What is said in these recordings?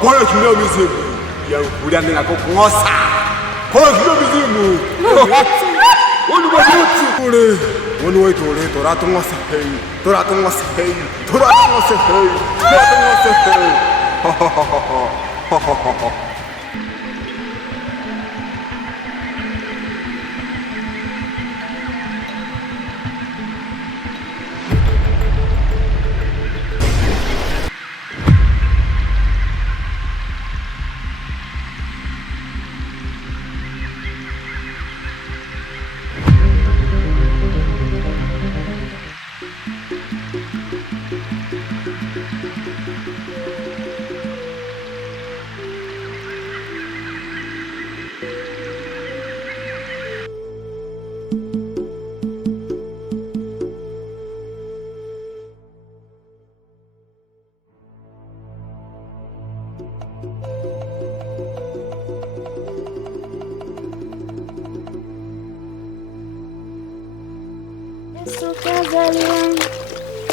Kwa kimya mizimu ya ukulia nina kukungosa. Kwa kimya mizimu. Oni mabuti kule. Oni wetu ule toratungosa hei. Toratungosa hei. Toratungosa hei. Toratungosa hei.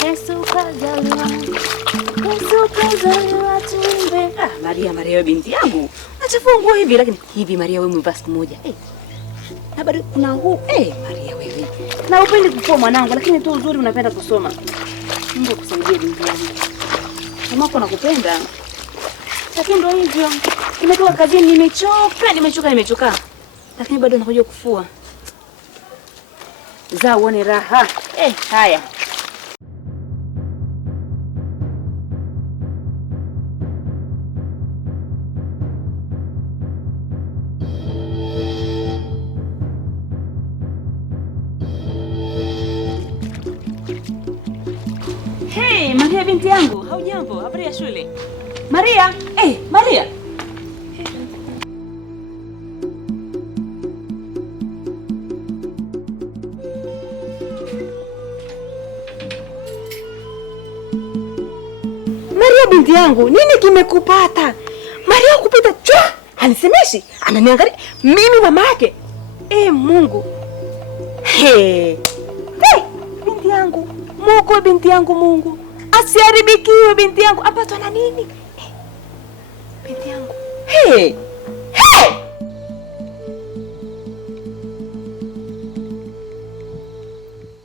Yesu kazaliwa tumbe. Maria binti yangu. Unachafua nguo hivi lakini hivi Maria wewe umevaa siku moja. Na bado kuna huu. Maria wewe. Na upendi kufua mwanangu lakini tu uzuri unapenda kusoma. Mungu akusaidie binti yangu. Mama yako nakupenda. Lakini ndio hivyo. Nimetoka kazini nimechoka. Lakini bado nakuja kufua. Zaa uone raha. Haya. Hey, Maria binti yangu, haujambo? Habari ya shule? Maria, Maria. Maria binti yangu, nini kimekupata? Maria kupita chwa, hanisemeshi, ananiangalia mimi mama yake. Mungu. Binti yangu, Mungu binti yangu Mungu. Asiharibikiwe binti yangu, apatwa na nini? Binti yangu.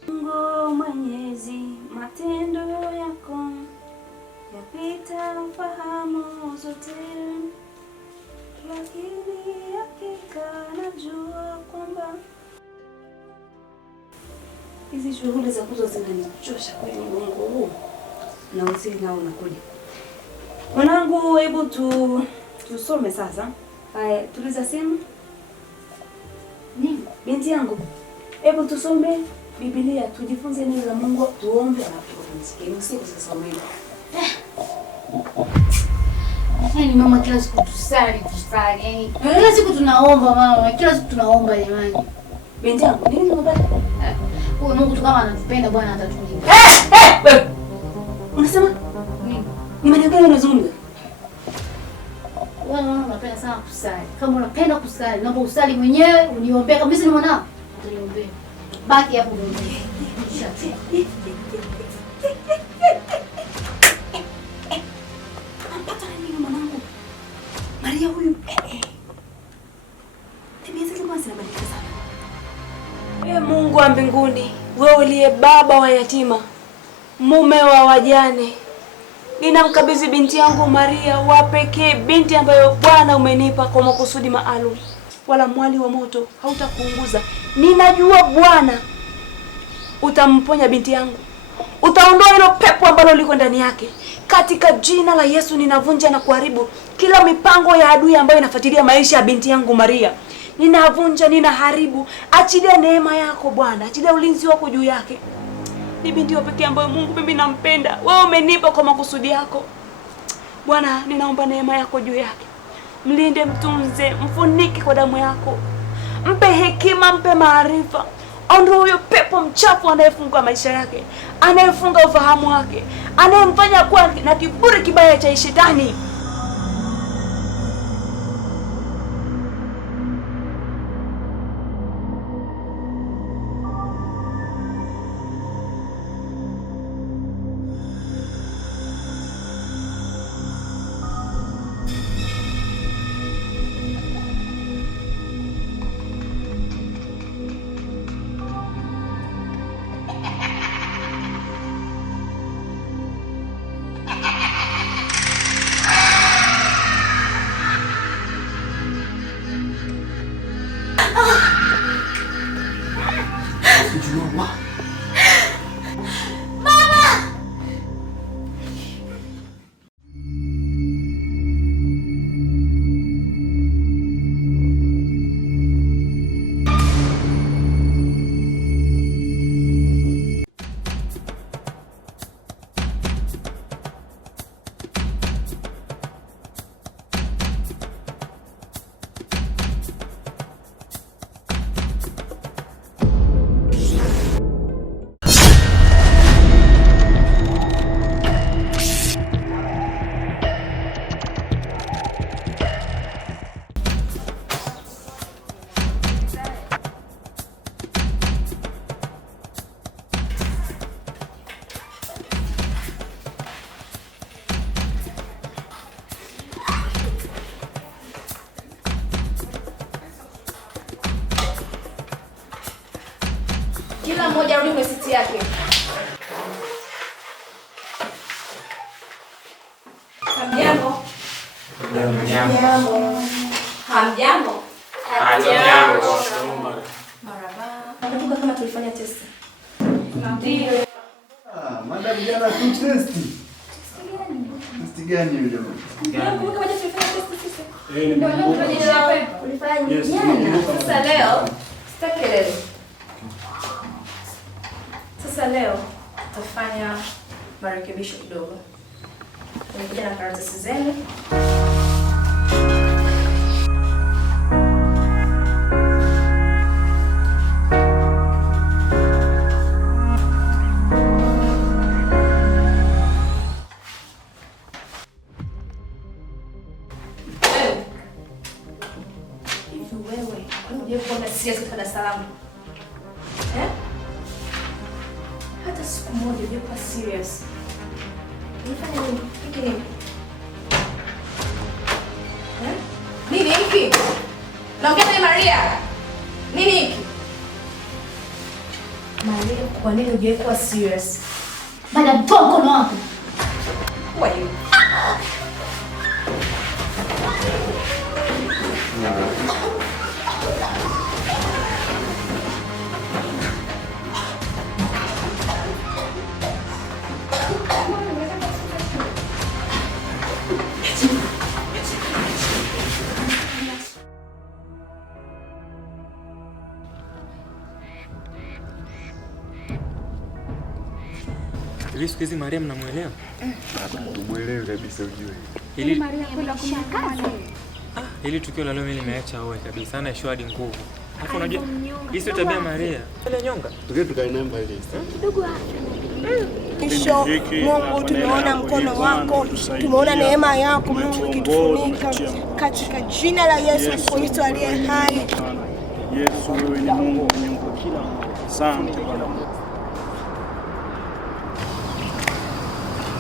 Mungu Mwenyezi, matendo yako yapita ufahamu zote, lakini hakika najua kwamba hizi shughuli za kuzo zinanichosha kweli. Mungu na usiri nao unakuja. Mwanangu, hebu tusome sasa. Haya, tuliza simu. Nini? Binti yangu, hebu tusome Biblia, tujifunze neno la Mungu, tuombe na tupumzike. Usiku sasa mwema. Yaani mama kila siku tusali. Kila siku tunaomba mama, kila siku tunaomba jamani. Binti yangu, nini mbaya? Huyu Mungu tu kama anatupenda Bwana atatulinda. Wewe. Unasema? Nini? Ni maneno gani unazungumza? Wewe mama unapenda sana kusali. Kama unapenda kusali, naomba usali mwenyewe, uniombee kabisa ni mwanao. Utaniombea. Baki hapo mwenyewe. Ampata nini mwanangu? Maria huyu. Tabia zake kwanza zinabadilika sana. Mungu wa mbinguni, wewe uliye baba wa yatima, mume wa wajane, ninamkabidhi binti yangu Maria wa pekee, binti ambayo Bwana umenipa kwa makusudi maalum. Wala mwali wa moto hautakuunguza. Ninajua Bwana utamponya binti yangu. Utaondoa hilo pepo ambalo liko ndani yake. Katika jina la Yesu ninavunja na kuharibu kila mipango ya adui ambayo inafuatilia maisha ya binti yangu Maria. Ninavunja, ninaharibu. Achilia neema yako Bwana, achilia ulinzi wako juu yake. Ni binti wa pekee ambayo Mungu mimi nampenda. Wewe umenipa kwa makusudi yako. Bwana, ninaomba neema yako juu yake. Mlinde, mtunze, mfunike kwa damu yako. Mpe hekima, mpe maarifa. Ondoa huyo pepo mchafu anayefunga maisha yake, anayefunga ufahamu wake, anayemfanya kuwa na kiburi kibaya cha shetani. Kila mmoja arudi kwenye siti yake. Hamjambo. Hamjambo. Hamjambo. Hamjambo. Marhaba. Nakumbuka kama tulifanya test. Ndio. Madam jana tu test. Test gani yule? Nakumbuka kama tulifanya test sisi. Ndio tulifanya jana. Sasa leo sitakelele. Sasa leo tutafanya marekebisho kidogo. Nimekuja na karatasi zenu. Wewe, unajua serious katika darasa langu? Hata siku moja hujakuwa serious. Unafanya nini? Hiki nini? Nini hiki? Naongea na Maria. Nini hiki? Maria, kwa nini hujakuwa serious? Madam, toa mkono wako. Who are you? Hivi siku hizi Maria mnamuelewa? Tumuelewe kabisa ujue. Ili Maria kwenda kumshakaza. Hili tukio la leo mimi nimeacha hoe kabisa. Ana shwadi nguvu. Hapo unajua hii sio tabia Maria. Ile nyonga. Tukio tukainamba ile. Mwisho Mungu, tumeona mkono wako, tumeona neema yako Mungu ikitufunika katika jina la Yesu Kristo aliye hai. Yesu, wewe ni Mungu mwenye nguvu kila. Asante Bwana.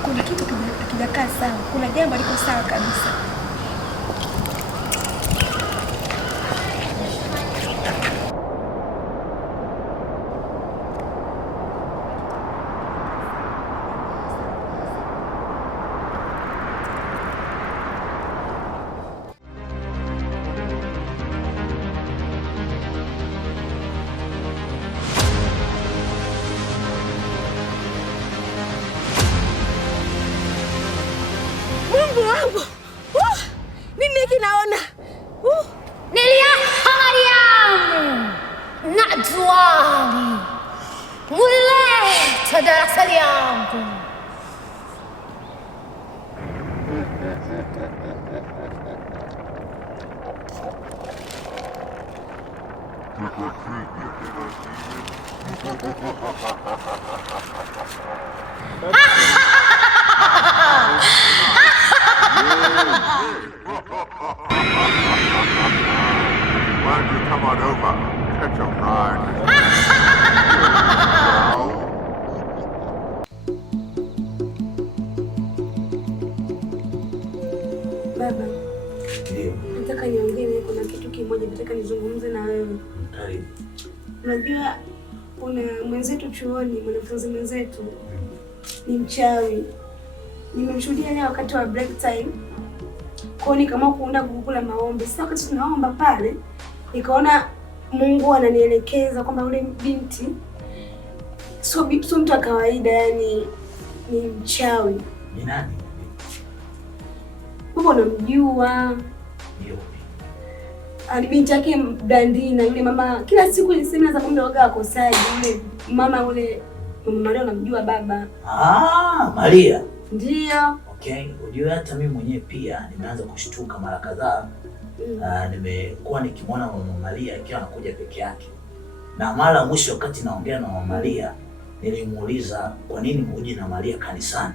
Kuna kitu kijakaa sawa, kuna jambo liko sawa kabisa. Mungu wangu. Nini hiki naona? Nelia Mariam. Najwali. Muleta darasani yangu. Why don't you come on over, catch a ride? Baba, nataka niongee nawe, kuna kitu kimoja nataka nizungumze na wewe. Unajua kuna mwenzetu chuoni, mwanafunzi mwenzetu ni mchawi. Nimemshuhudia leo wakati wa break time. Kwa hiyo nikaamua kuunda grupu la maombi. Sasa wakati tunaomba pale, nikaona Mungu ananielekeza kwamba yule binti sio mtu wa kawaida, yani ni mchawi. Ni nani? Baba unamjua? Ndio. Ali binti yake Dandina, yule mama kila siku nisemea za kumbe waga wakosaji, yule mama Maria unamjua baba? Maria. Ndio. Okay, unajua hata mimi mwenyewe pia nimeanza kushtuka mara kadhaa. Nimekuwa nikimwona Mama Maria akiwa anakuja peke yake. Na mara mwisho wakati naongea na Mama Maria nilimuuliza kwa nini muje na Maria kanisani?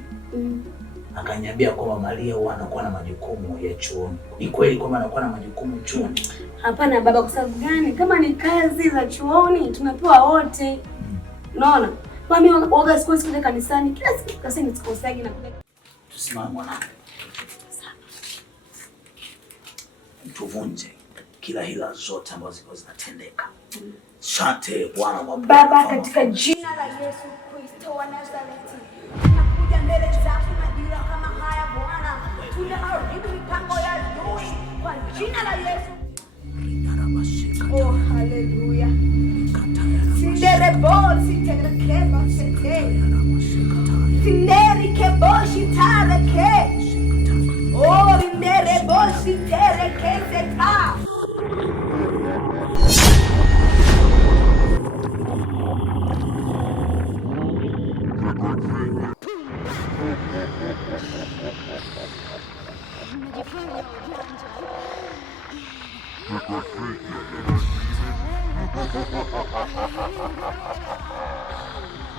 Akaniambia kwamba Maria huwa anakuwa na majukumu ya chuoni. Ni kweli kwamba anakuwa na majukumu chuoni? Hapana baba, kwa sababu gani? Kama ni kazi za chuoni tunapewa wote. Unaona? Kwa mimi waga siku kanisani, kila siku kasini sikosagi na kuja. Tusimame mwanangu. Tuvunje kila hila zote ambazo ziko zinatendeka. Asante Bwana wa Baba, katika jina la Yesu Kristo wa Nazareti. Tunakuja mbele zako majira kama haya Bwana. Tunaharibu mipango ya adui kwa jina la Yesu. Oh, haleluya. Sinderebol siterekeba sete. Sinderi keboshi tareke. Oh, sinderebol sitereke seta.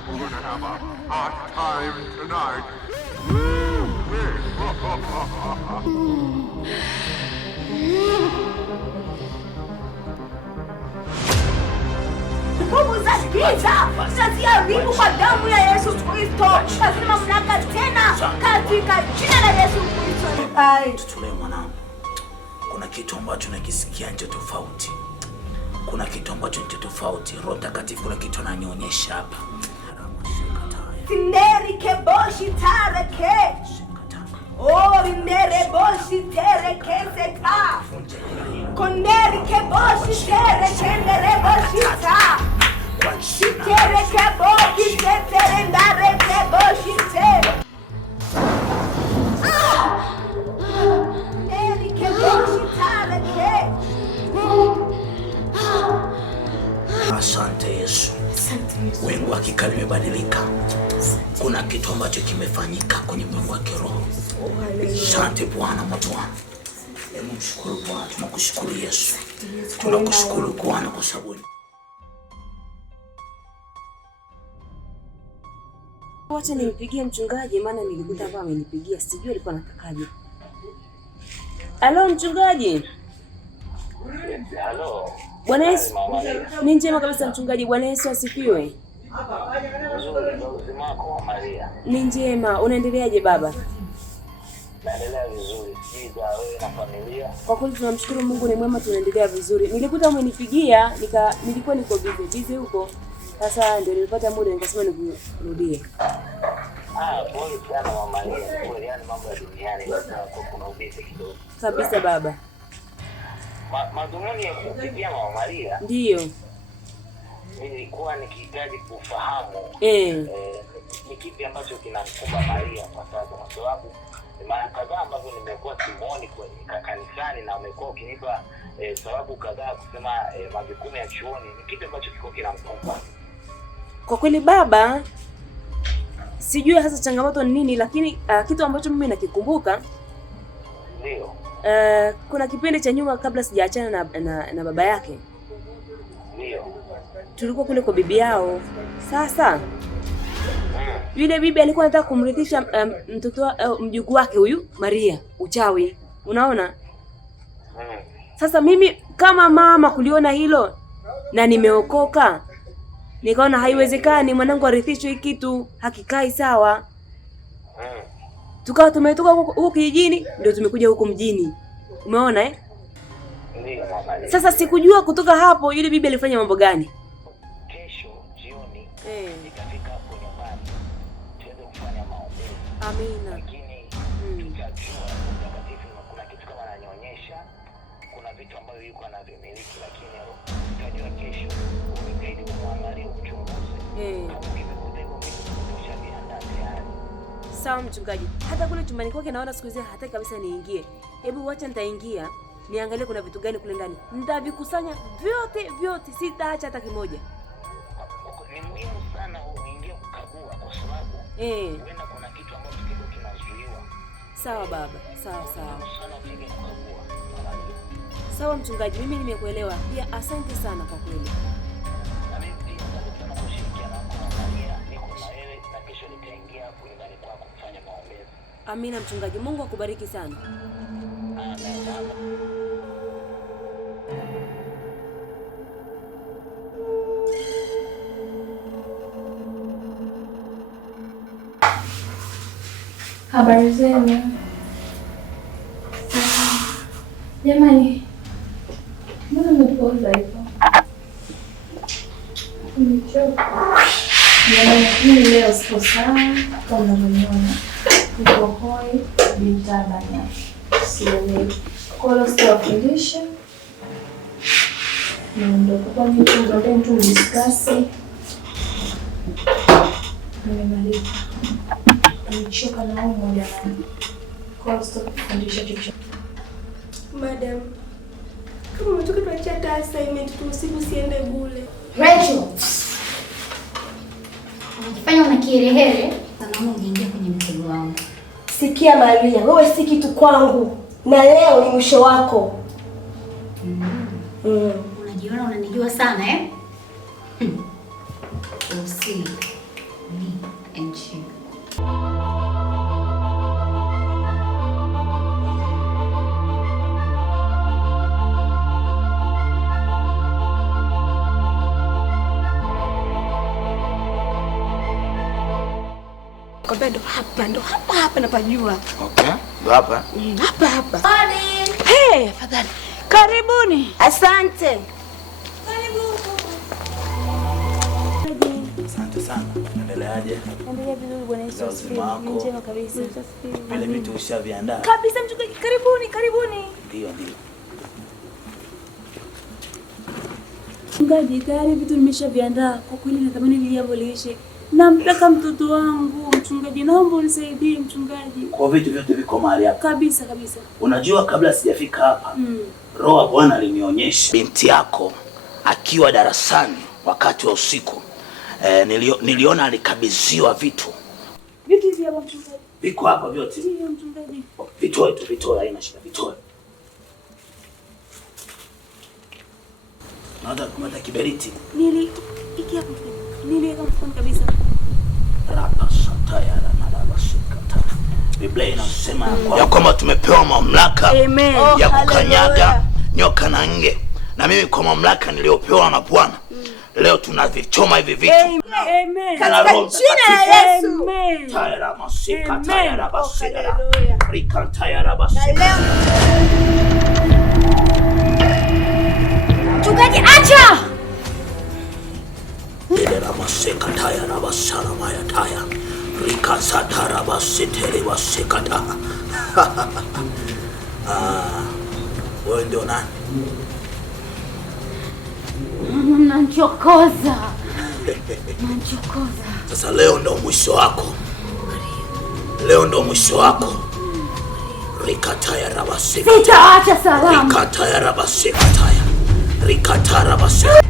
We're gonna have a hot time tonight. Nguvu za giza tunaziharibu kwa damu ya Yesu Kristo. Lazima mamlaka tena katika jina la Yesu Kristo. Tutulie mwanangu. Kuna kitu ambacho nakisikia nje tofauti. Kuna kitu ambacho nje tofauti. Roho Mtakatifu kuna kitu ananionyesha hapa. Sinderi keboshi tareke. Oh, rindere boshi tereke seta. Konderi keboshi tereke ndere boshi ta. Tereke boshi tere ndare keboshi tere. Sinderi keboshi tareke. Asante Yesu. Wingu hakika limebadilika. Kuna kitu ambacho kimefanyika kwenye mwili wake roho. Asante Bwana mtu wangu. Hebu mshukuru Bwana, tunakushukuru Yesu. Tunakushukuru Bwana kwa sababu wacha nimpigie mchungaji, maana nilikuta hapa amenipigia, sijui alikuwa anatakaje. Halo mchungaji. Halo. Bwana Yesu. Ni njema kabisa mchungaji. Bwana Yesu asifiwe. Ni njema. Unaendeleaje baba? Naendelea vizuri. Sija wewe na familia? Kwa kweli tunamshukuru Mungu, ni mwema, tunaendelea vizuri. Nilikuta umenipigia, nilikuwa niko busy huko. Sasa ndio nilipata muda nikasema nikurudie. Pole sana mama Maria. Kweli yani mambo ya duniani kuna ubisi kidogo. Kabisa baba. Madhumuni ya kupigia mama Maria. Ndio. Nilikuwa nikihitaji kufahamu ni kipi ambacho kinamkumba Maria kwa sasa, kwa sababu mara kadhaa ambazo nimekuwa kimoni kwenye kanisani na umekuwa ukinipa sababu kadhaa kusema majukumu ya chuoni, ni kipi ambacho kiko kinamkumba? Kwa kweli baba, sijui hasa changamoto ni nini, lakini kitu ambacho mimi nakikumbuka ndio kuna kipindi cha nyuma kabla sijaachana na baba yake. Ndio. Tulikuwa kule kwa bibi yao. Sasa yule bibi alikuwa anataka kumrithisha mtoto mjukuu wake huyu Maria uchawi. Unaona? Sasa mimi kama mama kuliona hilo na nimeokoka, nikaona haiwezekani mwanangu arithishwe hiki kitu, hakikai sawa. Tukawa tumetoka huko kijijini ndio tumekuja huko mjini. Umeona eh? Ndio mama. Sasa sikujua kutoka hapo yule bibi alifanya mambo gani. Kesho jioni nikafika hapo nyumbani. Tuende kufanya maombi. Amina. Lakini tukajua mtakatifu kuna kitu kama ananionyesha. Kuna vitu ambavyo yuko anavimiliki, lakini tukajua kesho umekaidi kumwangalia uchunguzi. Sawa mchungaji. Hata kule chumbani kwake naona siku hizi hataki kabisa niingie. Hebu wacha nitaingia, niangalie kuna vitu gani kule ndani. Nitavikusanya vyote, sitaacha hata kimoja. Ni muhimu sana uingie kukagua kwa sababu huenda kuna kitu ambacho kiko kinazuiwa. Sawa baba, sawa. Sana uingie kukagua. Sawa mchungaji, mimi nimekuelewa. Pia asante sana kwa kweli. Na mimi pia nataka kushirikiana na Maria, niko na wewe na kesho nitaingia hapo ndani kwako kufanya maombezi. Amina mchungaji, Mungu akubariki sana. Habari zenu. Jamani, mbona mmepoza hivyo? Nimechoka. Jamani, mimi leo siko sawa kama mnavyoniona. Niko hoi nitabanya. Sielewi. Kwa hiyo sitawafundisha. Ndio kwa mtu discuss. Nimemaliza. Nimechoka na huyu mmoja wangu. Kwa hiyo sitafundisha chochote. Madam, kama unataka tuachie hata assignment tu usiku siende bure. Rachel. Unajifanya una kiherehere, sana unaingia kwenye mtego wangu. Sikia Maria, wewe si kitu kwangu na leo ni mwisho wako. Unajiona unanijua sana eh? See me and you. Ndo hapa napajua. Okay, ndo hapa. Hapa. Hey, afadhali. Karibuni. Asante. Asante sana. Unaendeleaje? Endelea vizuri bwana Yesu asifiwe. Ni njema kabisa. Vile vitu ushaviandaa. Kabisa mchungaji, karibuni. Ndio. Mchungaji, tayari vitu nimeshaviandaa. Kwa kweli natamani hili jambo liishe. Namtaka mtoto wangu mchungaji, naomba unisaidie mchungaji. Kwa vitu vyote viko mahali hapa. Kabisa. Unajua kabla sijafika hapa, Roho wa Bwana alinionyesha binti yako akiwa darasani wakati wa usiku. Niliona alikabidhiwa vitu. Vitu hivi hapa mchungaji. Viko hapa vyote. Ndio mchungaji. Vitoe, haina shida, vitoe. Naona kumata kiberiti. Iki hapo. Niliweka mfukoni kabisa. Biblia inasema ya kwamba tumepewa mamlaka ya kukanyaga nyoka na nge. Na mimi kwa mamlaka niliyopewa na Bwana, leo tunavichoma hivi vitu. Amen. Katika jina la Yesu. Amen. Tayara masika, tayara basira. Rika tayara basira. Mchungaji, acha! Tayara masika, tayara basara maya taya. Rika satara basitere basikata. Wewe ndio nani? Mnanichokoza. Sasa leo ndo mwisho wako. Rikataya rabasika. Sitaacha salama. Rikataya rabasika taya. Rikatara rabasika.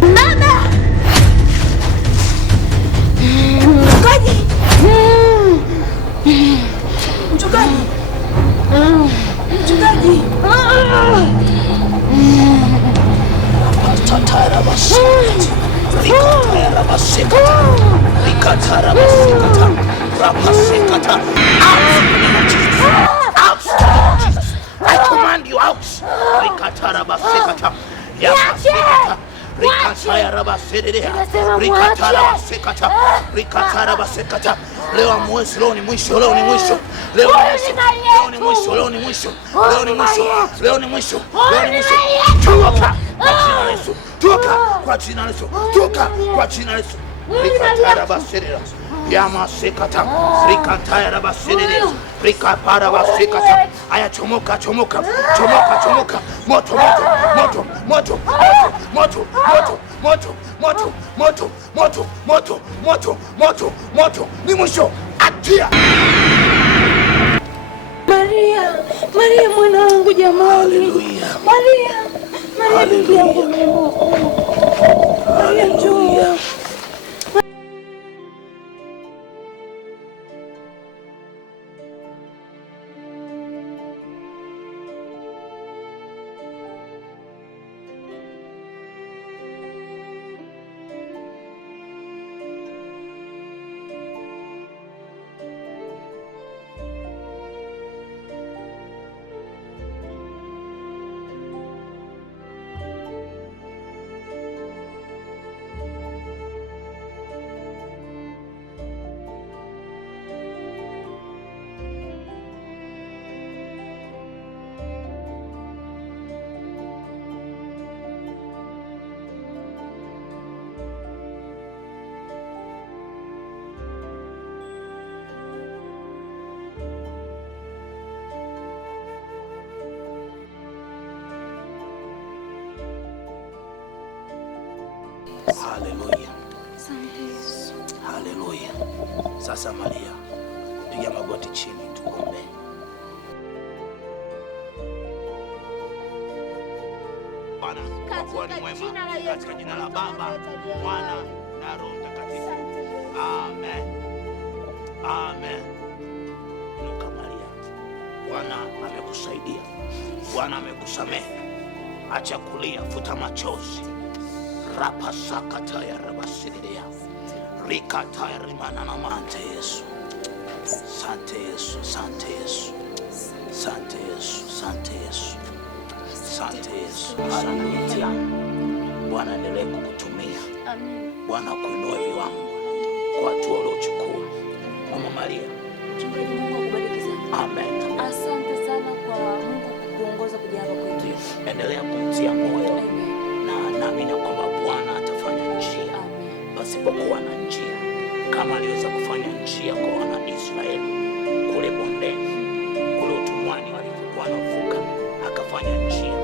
Mama! Mchungaji. Rikatara rabasika. Rikatara rabasika. Rikatara rabasika. Rabasika. Out! I command you out. Rikatara rabasika. Yamasika. Rikataya rabasika. Rikatara rabasika. Rikatara rabasika. Leo amwezi, leo ni mwisho. Toka kwa jina la Yesu. Rikatara basirira. Yamasekata. Rikataya rabasirira. Rikapara basekata. Aya chomoka. Moto. moto, moto, moto, moto, moto, moto, moto, moto. Ni mwisho. Atia. Maria, Maria mwanangu jamani. Maria, Maria bibi yangu Mungu. Maria njoo. Haleluya. Haleluya. Sasa Maria, piga magoti chini tuombe. Bwana, kwa kuwa ni mwema, katika jina la Baba, Mwana na Roho Mtakatifu. Amen. Amen. Inuka Maria. Bwana amekusaidia. Bwana amekusamehe. Acha kulia, futa machozi. Rapa sakata ya rabasidia. Rikata ya rimana na mante Yesu. Sante Yesu, sante Yesu. Sante Yesu, sante Yesu. Sante Yesu. Haleluya. Bwana endelee kukutumia. Amen. Bwana kuinua viwango kwa hatua uliochukua. Mama Maria. Mchungaji, Mungu akubariki sana. Amen. Asante sana kwa Mungu kukuongoza kuja hapa kwetu. Endelea kumtia moyo. Na naamini kwamba Bwana atafanya njia pasipokuwa na njia, kama aliweza kufanya njia kwa wana Israeli kule bondeni, kule utumwani walipokuwa wanavuka, akafanya njia